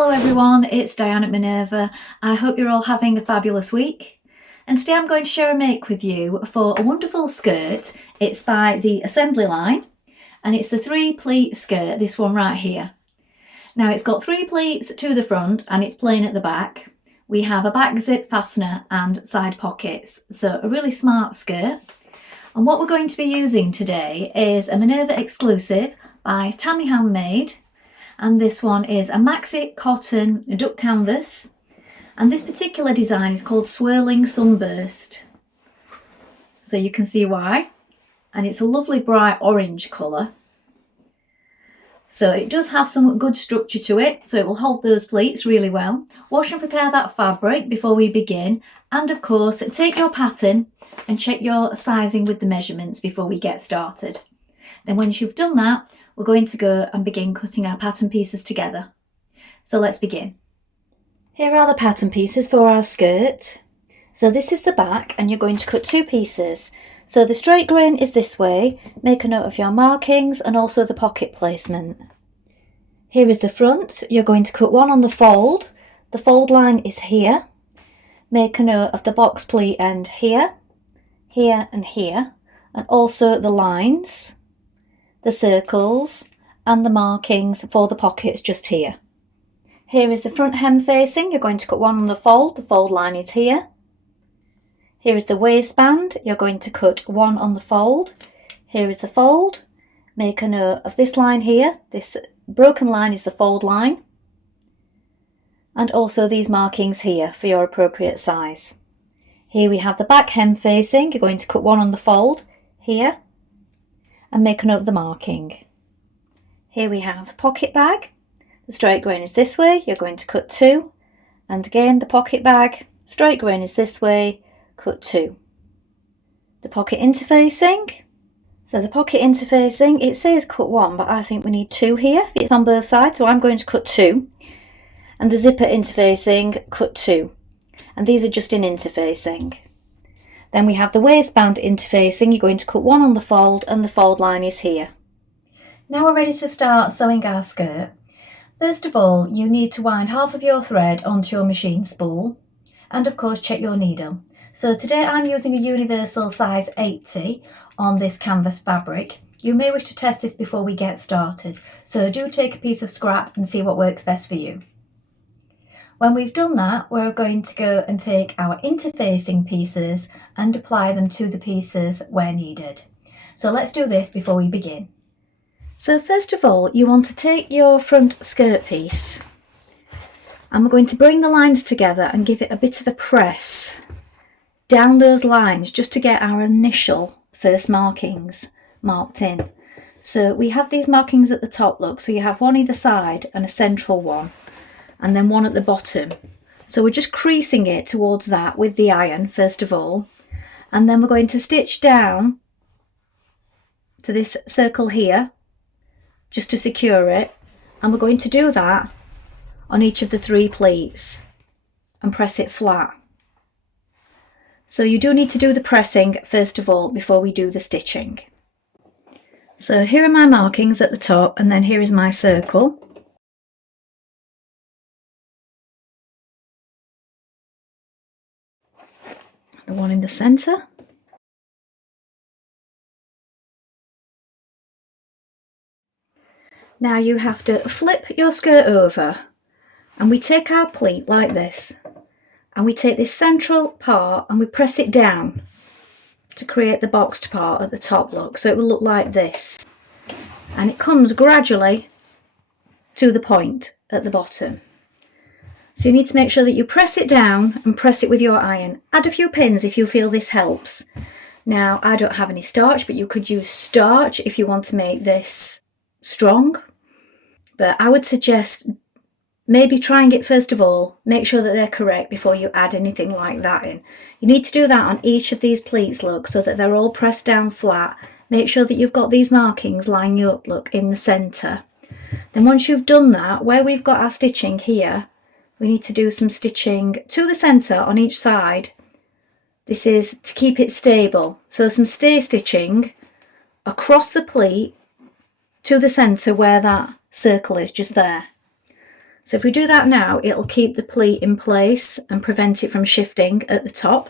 Hello everyone, it's Dianne at Minerva. I hope you're all having a fabulous week. And today I'm going to share a make with you for a wonderful skirt. It's by the assembly line and it's the Three Pleat Skirt, this one right here. Now it's got 3 pleats to the front and it's plain at the back. We have a back zip fastener and side pockets, so a really smart skirt. And what we're going to be using today is a Minerva exclusive by Handmade. And this one is a maxi cotton duck canvas, and this particular design is called Swirling Sunburst, so you can see why. And it's a lovely bright orange colour, so it does have some good structure to it, so it will hold those pleats really well. Wash and prepare that fabric before we begin, and of course take your pattern and check your sizing with the measurements before we get started. Then once you've done that, we're going to go and begin cutting our pattern pieces together. So let's begin. Here are the pattern pieces for our skirt. So this is the back and you're going to cut 2 pieces. So the straight grain is this way. Make a note of your markings and also the pocket placement. Here is the front. You're going to cut 1 on the fold. The fold line is here. Make a note of the box pleat end here, here and here, and also the lines, the circles and the markings for the pockets just here. Here is the front hem facing. You're going to cut 1 on the fold line is here. Here is the waistband. You're going to cut 1 on the fold. Here is the fold. Make a note of this line here. This broken line is the fold line, and also these markings here for your appropriate size. Here we have the back hem facing. You're going to cut 1 on the fold here and make a note of the marking. Here we have the pocket bag. The straight grain is this way. You're going to cut 2, and again the pocket bag, straight grain is this way, cut 2. The pocket interfacing. So the pocket interfacing, it says cut 1, but I think we need 2 here. It's on both sides, so I'm going to cut 2. And the zipper interfacing, cut 2. And these are just in interfacing. Then we have the waistband interfacing. You're going to cut 1 on the fold and the fold line is here. Now we're ready to start sewing our skirt. First of all, you need to wind half of your thread onto your machine spool and of course check your needle. So today I'm using a universal size 80 on this canvas fabric. You may wish to test this before we get started, so do take a piece of scrap and see what works best for you. When we've done that, we're going to go and take our interfacing pieces and apply them to the pieces where needed. So let's do this before we begin. So first of all, you want to take your front skirt piece and we're going to bring the lines together and give it a bit of a press down those lines just to get our initial first markings marked in. So we have these markings at the top, look, so you have 1 either side and a central one, and then 1 at the bottom. So we're just creasing it towards that with the iron first of all, and then we're going to stitch down to this circle here just to secure it, and we're going to do that on each of the 3 pleats and press it flat. So you do need to do the pressing first of all before we do the stitching. So here are my markings at the top, and then here is my circle. The one in the centre. Now you have to flip your skirt over and we take our pleat like this and we take this central part and we press it down to create the boxed part at the top, look, so it will look like this, and it comes gradually to the point at the bottom. So you need to make sure that you press it down and press it with your iron. Add a few pins if you feel this helps. Now I don't have any starch, but you could use starch if you want to make this strong, but I would suggest maybe trying it first of all. Make sure that they're correct before you add anything like that in. You need to do that on each of these pleats, look, so that they're all pressed down flat. Make sure that you've got these markings lining up, look, in the centre. Then once you've done that, where we've got our stitching here, we need to do some stitching to the centre on each side. This is to keep it stable, so some stay stitching across the pleat to the centre where that circle is, just there. So if we do that now, it'll keep the pleat in place and prevent it from shifting at the top.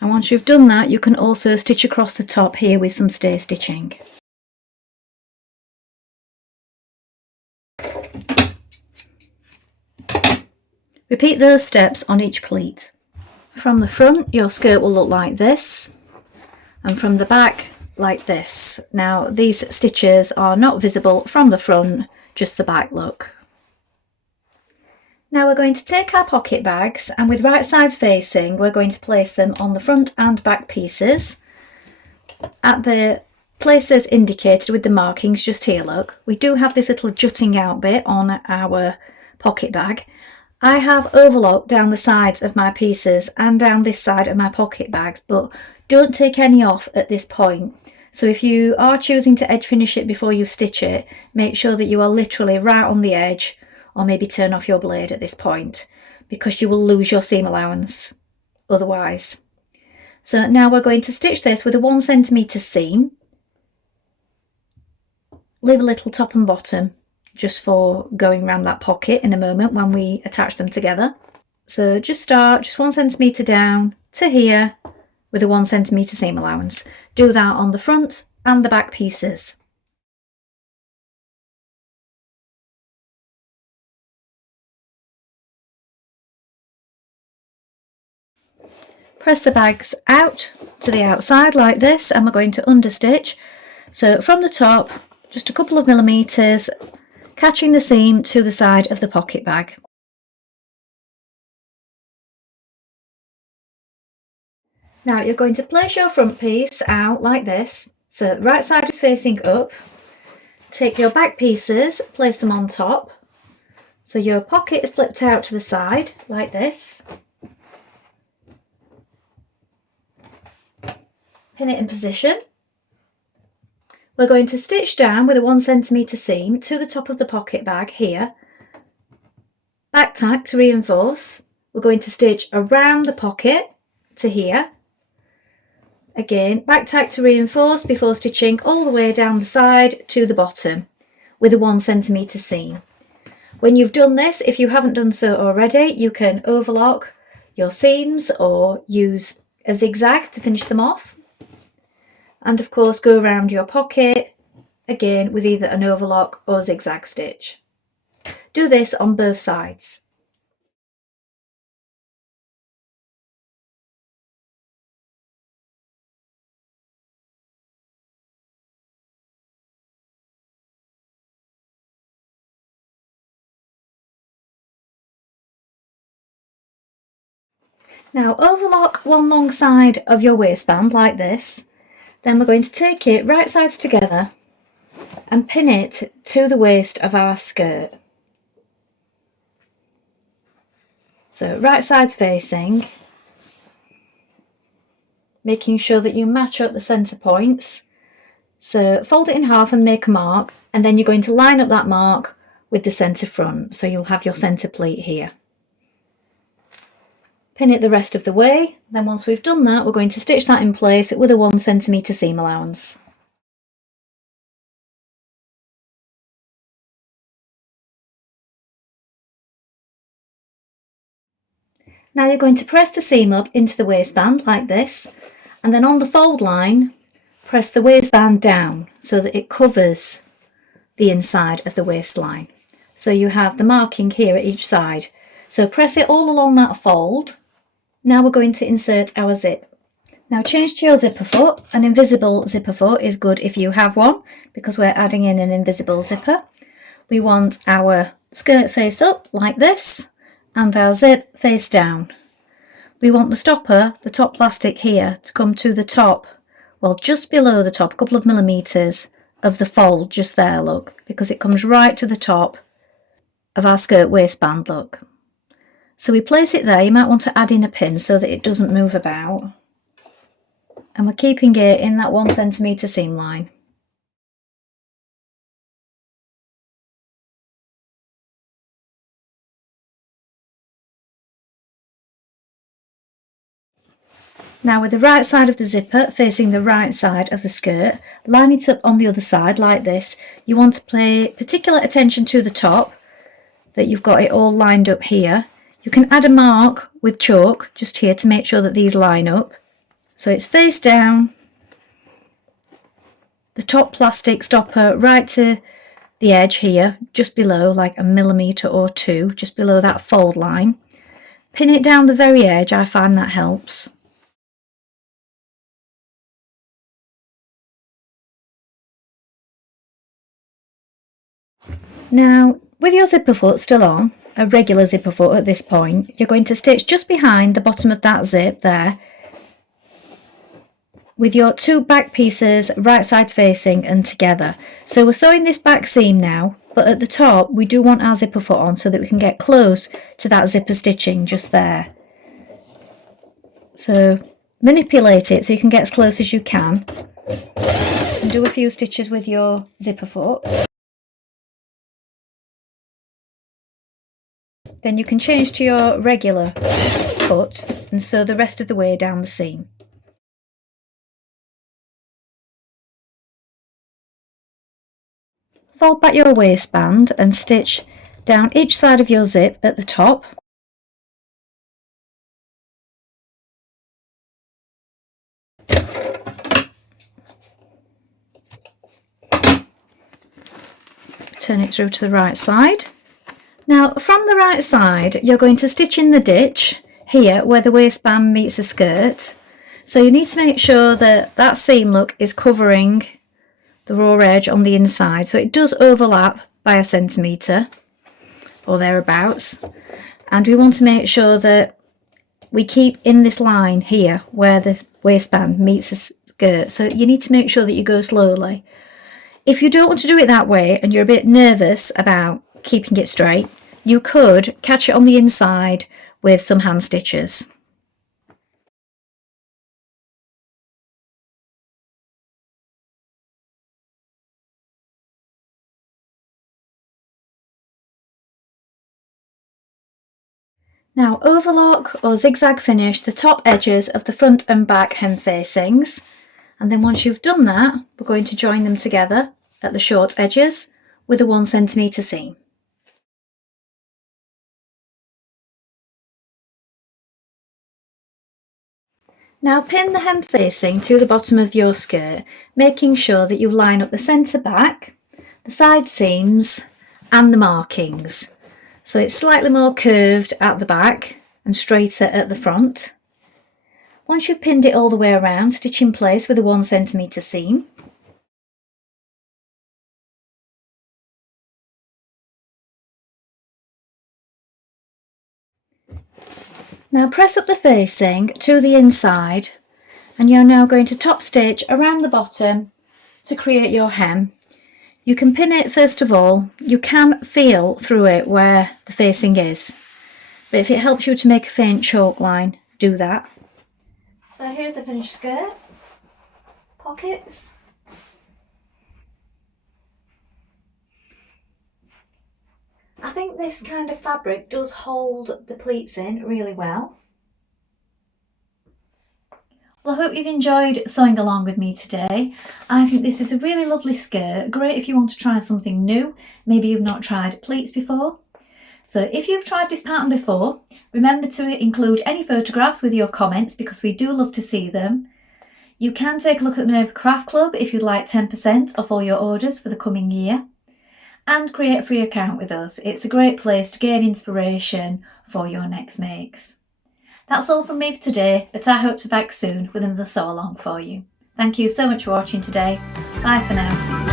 And once you've done that, you can also stitch across the top here with some stay stitching. Repeat those steps on each pleat. From the front, your skirt will look like this, and from the back, like this. Now, these stitches are not visible from the front, just the back look. Now we're going to take our pocket bags, and with right sides facing, we're going to place them on the front and back pieces at the places indicated with the markings just here. Look, we do have this little jutting out bit on our pocket bag. I have overlocked down the sides of my pieces and down this side of my pocket bags, but don't take any off at this point. So if you are choosing to edge finish it before you stitch it, make sure that you are literally right on the edge, or maybe turn off your blade at this point, because you will lose your seam allowance otherwise. So now we're going to stitch this with a 1 centimetre seam. Leave a little top and bottom just for going around that pocket in a moment when we attach them together. So just start just 1 centimetre down to here with a 1 centimetre seam allowance. Do that on the front and the back pieces. Press the bags out to the outside like this, and we're going to understitch. So from the top, just a couple of millimetres, catching the seam to the side of the pocket bag. Now you're going to place your front piece out like this. So the right side is facing up. Take your back pieces, place them on top. So your pocket is flipped out to the side like this. Pin it in position. We're going to stitch down with a 1 centimetre seam to the top of the pocket bag here. Back tack to reinforce. We're going to stitch around the pocket to here. Again, back tack to reinforce before stitching all the way down the side to the bottom with a 1 centimetre seam. When you've done this, if you haven't done so already, you can overlock your seams or use a zigzag to finish them off. And of course go around your pocket again with either an overlock or zigzag stitch. Do this on both sides. Now overlock one long side of your waistband like this. Then we're going to take it right sides together and pin it to the waist of our skirt. So right sides facing, making sure that you match up the centre points. So fold it in half and make a mark, and then you're going to line up that mark with the centre front, so you'll have your centre pleat here. Pin it the rest of the way. Then once we've done that, we're going to stitch that in place with a 1 centimetre seam allowance. Now you're going to press the seam up into the waistband like this, and then on the fold line, press the waistband down so that it covers the inside of the waistline. So you have the marking here at each side. So press it all along that fold. Now we're going to insert our zip. Now change to your zipper foot. An invisible zipper foot is good if you have one, because we're adding in an invisible zipper. We want our skirt face up like this and our zip face down. We want the stopper, the top plastic here, to come to the top, well just below the top, a couple of millimetres of the fold just there, look, because it comes right to the top of our skirt waistband, look. So we place it there. You might want to add in a pin so that it doesn't move about. And we're keeping it in that 1 centimetre seam line. Now with the right side of the zipper facing the right side of the skirt, line it up on the other side like this. You want to pay particular attention to the top, that you've got it all lined up here. You can add a mark with chalk just here to make sure that these line up. So it's face down, the top plastic stopper right to the edge here, just below, like a millimetre or two, just below that fold line. Pin it down the very edge, I find that helps. Now, with your zipper foot still on, a regular zipper foot at this point, you're going to stitch just behind the bottom of that zip there, with your two back pieces right sides facing and together. So we're sewing this back seam now, but at the top we do want our zipper foot on so that we can get close to that zipper stitching just there. So manipulate it so you can get as close as you can, and do a few stitches with your zipper foot. Then you can change to your regular foot and sew the rest of the way down the seam. Fold back your waistband and stitch down each side of your zip at the top. Turn it through to the right side. Now from the right side you're going to stitch in the ditch here where the waistband meets the skirt. So you need to make sure that that seam look is covering the raw edge on the inside, so it does overlap by a centimetre or thereabouts, and we want to make sure that we keep in this line here where the waistband meets the skirt, so you need to make sure that you go slowly. If you don't want to do it that way and you're a bit nervous about keeping it straight, you could catch it on the inside with some hand stitches. Now overlock or zigzag finish the top edges of the front and back hem facings, and then once you've done that, we're going to join them together at the short edges with a 1 centimetre seam. Now pin the hem facing to the bottom of your skirt, making sure that you line up the centre back, the side seams and the markings. So it's slightly more curved at the back and straighter at the front. Once you've pinned it all the way around, stitch in place with a 1 centimetre seam. Now press up the facing to the inside, and you're now going to top stitch around the bottom to create your hem. You can pin it first of all. You can feel through it where the facing is, but if it helps you to make a faint chalk line, do that. So here's the finished skirt, pockets. I think this kind of fabric does hold the pleats in really well. Well, I hope you've enjoyed sewing along with me today. I think this is a really lovely skirt, great if you want to try something new. Maybe you've not tried pleats before. So if you've tried this pattern before, remember to include any photographs with your comments because we do love to see them. You can take a look at the Minerva Craft Club if you'd like 10% off all your orders for the coming year. And create a free account with us. It's a great place to gain inspiration for your next makes. That's all from me for today, but I hope to be back soon with another sew along for you. Thank you so much for watching today. Bye for now.